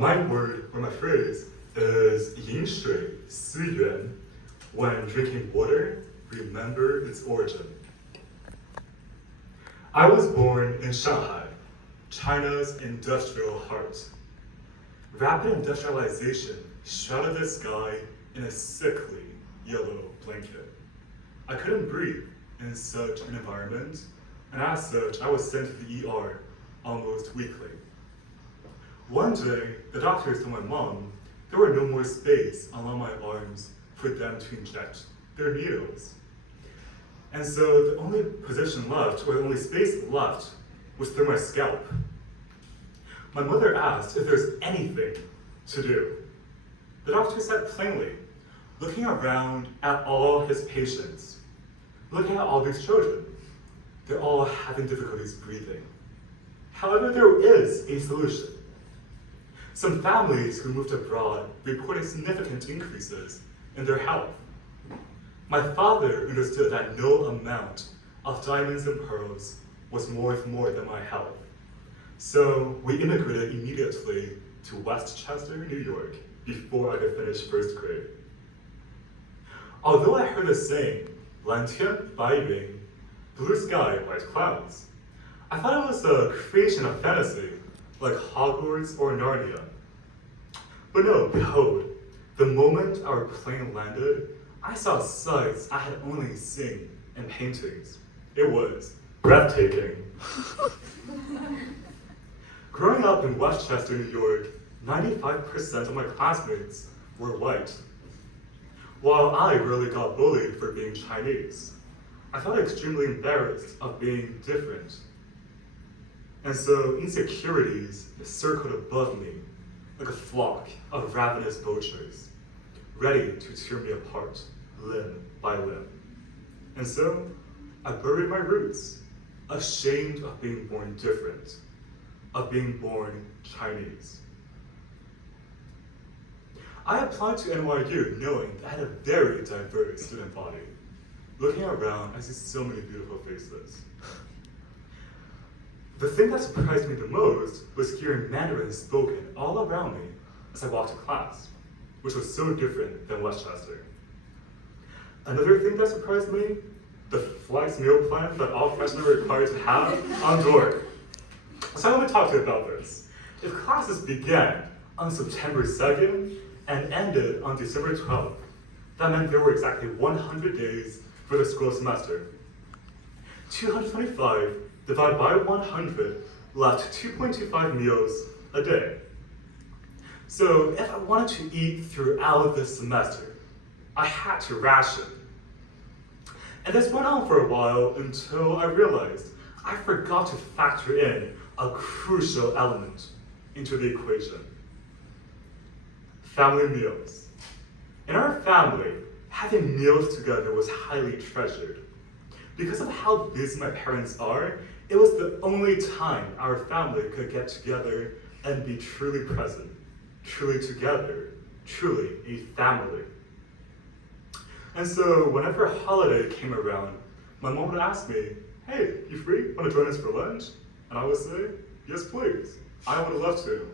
My word, or my phrase, is 饮水思源. When drinking water, remember its origin. I was born in Shanghai, China's industrial heart. Rapid industrialization shrouded the sky in a sickly yellow blanket. I couldn't breathe in such an environment, and as such, I was sent to the ER almost weekly. One day, the doctors told my mom there were no more space along my arms for them to inject their needles. And so the only position left, or the only space left, was through my scalp. My mother asked if there's anything to do. The doctor said plainly, looking around at all his patients, looking at all these children, they're all having difficulties breathing. However, there is a solution. Some families who moved abroad reported significant increases in their health. My father understood that no amount of diamonds and pearls was worth more than my health. So we immigrated immediately to Westchester, New York, before I could finish first grade. Although I heard the saying, 蓝天白云, blue sky, white clouds, I thought it was a creation of fantasy, like Hogwarts or Narnia. But no, behold, the moment our plane landed, I saw sights I had only seen in paintings. It was breathtaking. Growing up in Westchester, New York, 95% of my classmates were white. While I rarely got bullied for being Chinese, I felt extremely embarrassed of being different. And so insecurities circled above me like a flock of ravenous vultures, ready to tear me apart, limb by limb. And so I buried my roots, ashamed of being born different, of being born Chinese. I applied to NYU knowing that I had a very diverse student body. Looking around, I see so many beautiful faces. The thing that surprised me the most was hearing Mandarin spoken all around me as I walked to class, which was so different than Westchester. Another thing that surprised me, the flights meal plan that all freshmen are required to have on door. So let me talk to you about this. If classes began on September 2nd and ended on December 12th, that meant there were exactly 100 days for the school semester. 225 divided by 100 left 2.25 meals a day. So if I wanted to eat throughout the semester, I had to ration. And this went on for a while until I realized I forgot to factor in a crucial element into the equation. Family meals. In our family, having meals together was highly treasured. Because of how busy my parents are, it was the only time our family could get together and be truly present, truly together, truly a family. And so whenever a holiday came around, my mom would ask me, hey, you free? Want to join us for lunch? And I would say, yes, please. I would love to.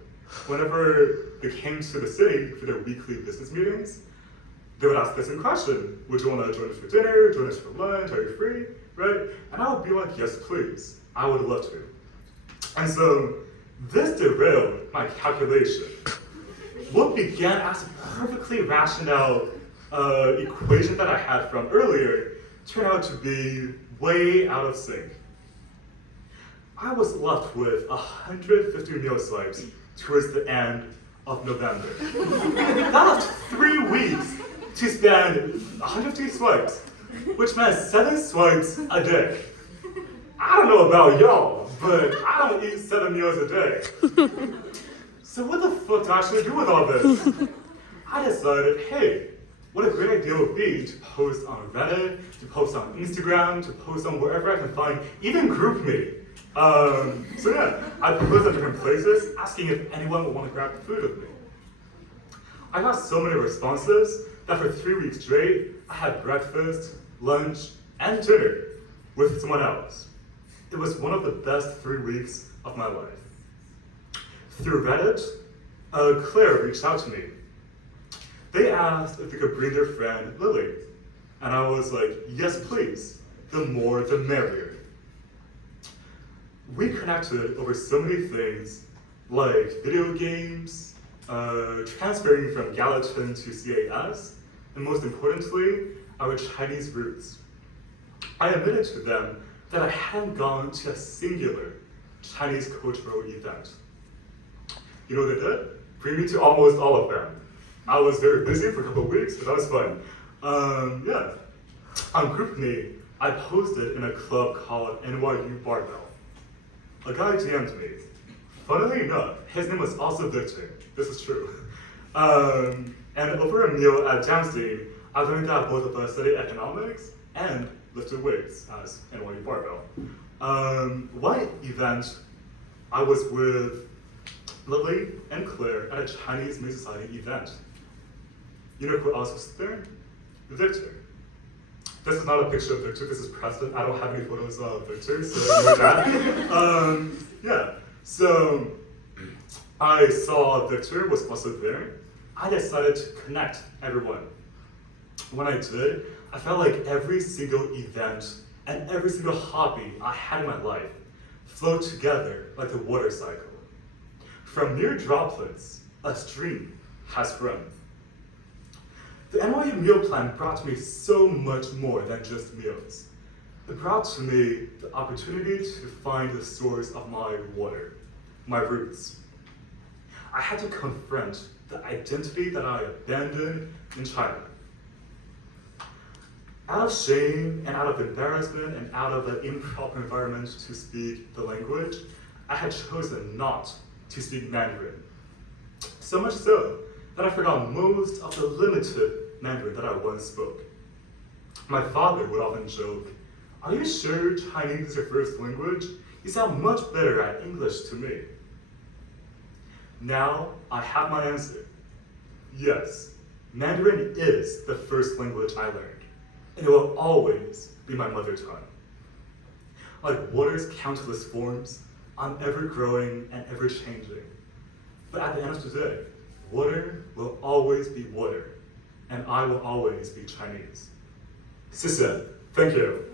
Whenever they came to the city for their weekly business meetings, they would ask the same question. Would you want to join us for dinner, join us for lunch, are you free, right? And I would be like, yes, please. I would love to. And so this derailed my calculation. What began as a perfectly rationed out equation that I had from earlier turned out to be way out of sync. I was left with 150 meal swipes towards the end of November. That left 3 weeks to spend 150 swipes, which meant 7 swipes a day. I don't know about y'all, but I don't eat 7 meals a day. So what the fuck do I actually do with all this? I decided, hey, what a great idea it would be to post on Reddit, to post on Instagram, to post on wherever I can find, even GroupMe. So yeah, I posted on different places asking if anyone would want to grab food with me. I got so many responses that for 3 weeks straight, I had breakfast, lunch, and dinner with someone else. It was one of the best 3 weeks of my life. Through Reddit, Claire reached out to me. They asked if they could bring their friend Lily. And I was like, yes, please. The more, the merrier. We connected over so many things, like video games, transferring from Gallatin to CAS, and most importantly, our Chinese roots. I admitted to them that I hadn't gone to a singular Chinese cultural event. You know what they did? Bring me to almost all of them. I was very busy for a couple of weeks, but that was fun. Yeah. On GroupMe, I posted in a club called NYU Barbell. A guy DM'd me. Funnily enough, his name was also Victor. This is true. And over a meal at Jamstein, I learned that both of us studied economics and lifted weights as NYU Barbell. One event, I was with Lily and Claire at a Chinese Made Society event. You know who else was there? Victor. This is not a picture of Victor, this is Preston. I don't have any photos of Victor, so ignore that. Yeah, so I saw Victor was also there. I decided to connect everyone. When I did, I felt like every single event and every single hobby I had in my life flowed together like the water cycle. From mere droplets, a stream has grown. The NYU meal plan brought me so much more than just meals. It brought to me the opportunity to find the source of my water, my roots. I had to confront the identity that I abandoned in China. Out of shame and out of embarrassment and out of an improper environment to speak the language, I had chosen not to speak Mandarin. So much so that I forgot most of the limited Mandarin that I once spoke. My father would often joke, "Are you sure Chinese is your first language? You sound much better at English to me." Now I have my answer. Yes, Mandarin is the first language I learned, and it will always be my mother tongue. Like water's countless forms, I'm ever growing and ever changing. But at the end of the day, water will always be water, and I will always be Chinese. 谢谢, thank you.